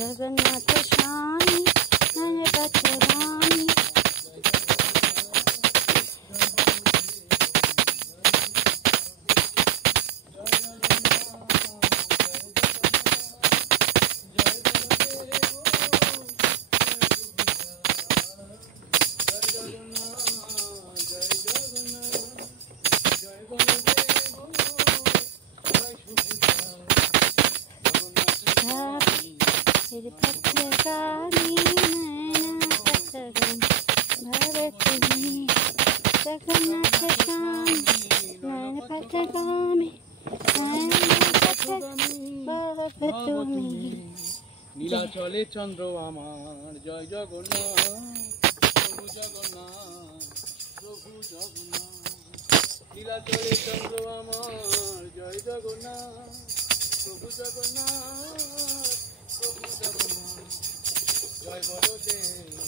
जगन्नाथ स्वामी नयन पथगामी पथगामी नयन पथगामी भरतुमी जगन्नाथ स्वामी नयन पथगामी भरतुमी নীলাচলে চন্দ্র আমার জয় জগন্নাথ প্রভু জগন্নাথ প্রভু জগন্নাথ নীলাচলে চন্দ্র আমার জয় জগন্নাথ প্রভু জগন্নাথ প্রভু জগন্নাথ জয় বলদেব